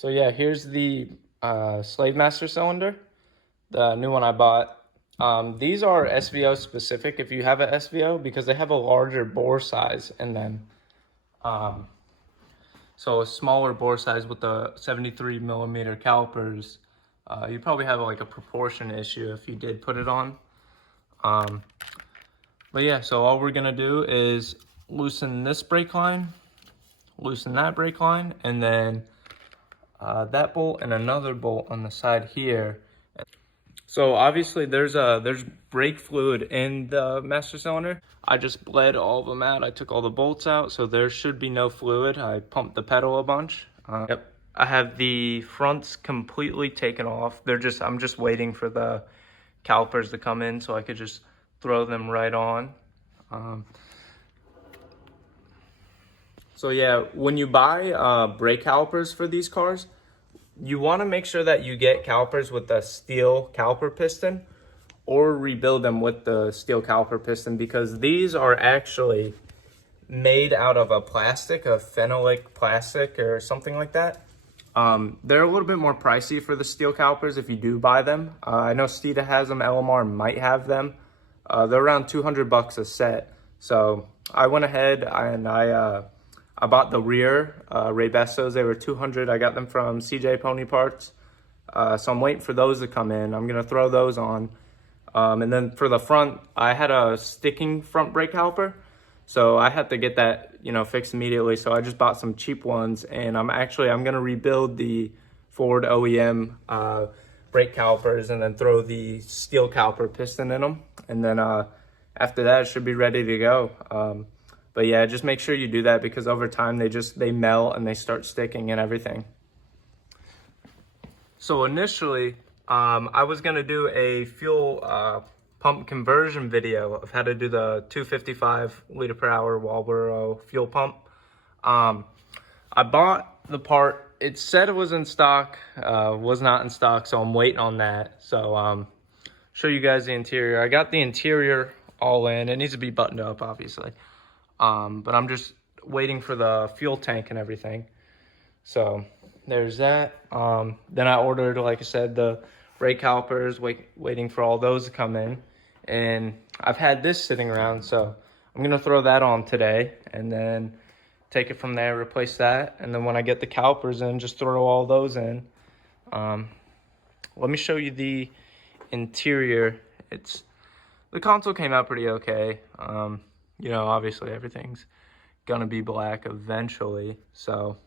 So yeah, here's the Slave Master cylinder, the new one I bought. These are SVO specific if you have an SVO because they have a larger bore size in them. So a smaller bore size with the 73 millimeter calipers, you probably have like a proportion issue if you did put it on. But yeah, so all we're gonna do is loosen this brake line, loosen that brake line, and then that bolt and another bolt on the side here. So obviously there's brake fluid in the master cylinder. I just bled all of them out. I took all the bolts out, so there should be no fluid. I pumped the pedal a bunch. Yep. I have the fronts completely taken off. I'm just waiting for the calipers to come in so I could just throw them right on. So yeah, when you buy brake calipers for these cars, you want to make sure that you get calipers with a steel caliper piston or rebuild them with the steel caliper piston, because these are actually made out of a plastic, a phenolic plastic or something like that. They're a little bit more pricey for the steel calipers if you do buy them. I know Steeda has them, LMR might have them. They're around 200 bucks a set. So I went ahead and I bought the rear Ray Bestos. They were 200. I got them from CJ Pony Parts. So I'm waiting for those to come in. I'm gonna throw those on. And then for the front, I had a sticking front brake caliper. So I had to get that, fixed immediately. So I just bought some cheap ones, and I'm gonna rebuild the Ford OEM brake calipers and then throw the steel caliper piston in them. And then after that, it should be ready to go. But yeah, just make sure you do that because over time they melt and they start sticking and everything. So initially, I was gonna do a fuel pump conversion video of how to do the 255 liter per hour Walboro fuel pump. I bought the part. It said it was in stock, was not in stock, so I'm waiting on that. So show you guys the interior. I got the interior all in. It needs to be buttoned up, obviously. But I'm just waiting for the fuel tank and everything. So there's that. Then I ordered, like I said, the brake calipers, waiting for all those to come in. And I've had this sitting around, so I'm gonna throw that on today and then take it from there, replace that. And then when I get the calipers in, just throw all those in. Let me show you the interior. The console came out pretty okay. Obviously everything's gonna be black eventually. So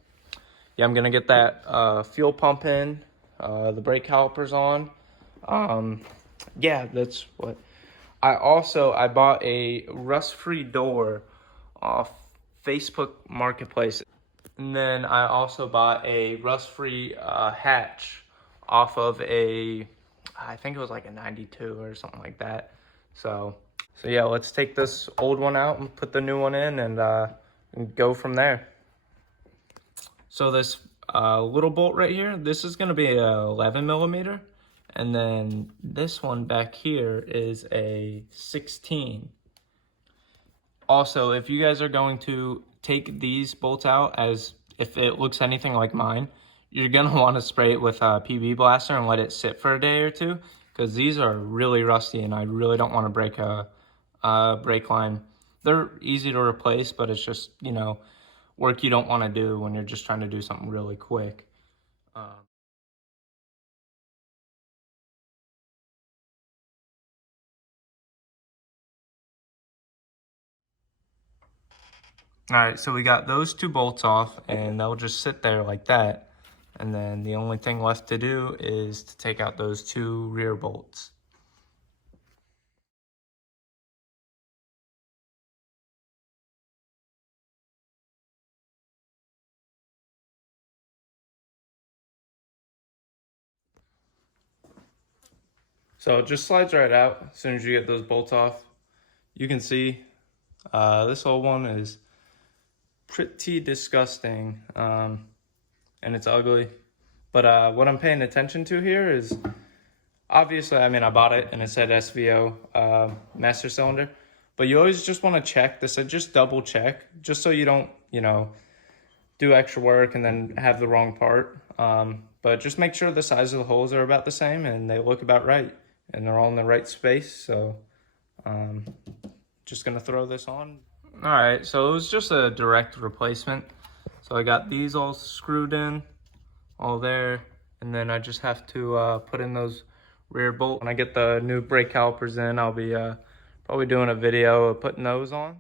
yeah, I'm gonna get that fuel pump in, the brake calipers on. Yeah, that's what. I bought a rust-free door off Facebook Marketplace. And then I also bought a rust-free hatch off of I think it was like a 92 or something like that. So yeah, let's take this old one out and put the new one in and go from there. So this little bolt right here, this is gonna be a 11 millimeter. And then this one back here is a 16. Also, if you guys are going to take these bolts out, as if it looks anything like mine, you're gonna wanna spray it with a PB blaster and let it sit for a day or two, because these are really rusty and I really don't wanna break a brake line. They're easy to replace, but it's just, work you don't wanna do when you're just trying to do something really quick. All right, so we got those two bolts off and they'll just sit there like that. And then the only thing left to do is to take out those two rear bolts. So it just slides right out as soon as you get those bolts off. You can see this old one is pretty disgusting and it's ugly. But what I'm paying attention to here is, obviously, I bought it and it said SVO master cylinder, but you always just want to check this. Just double check, just so you don't, do extra work and then have the wrong part. But just make sure the size of the holes are about the same and they look about right and they're all in the right space. So just gonna throw this on. All right, so it was just a direct replacement. So I got these all screwed in, all there, and then I just have to put in those rear bolts. When I get the new brake calipers in, I'll be probably doing a video of putting those on.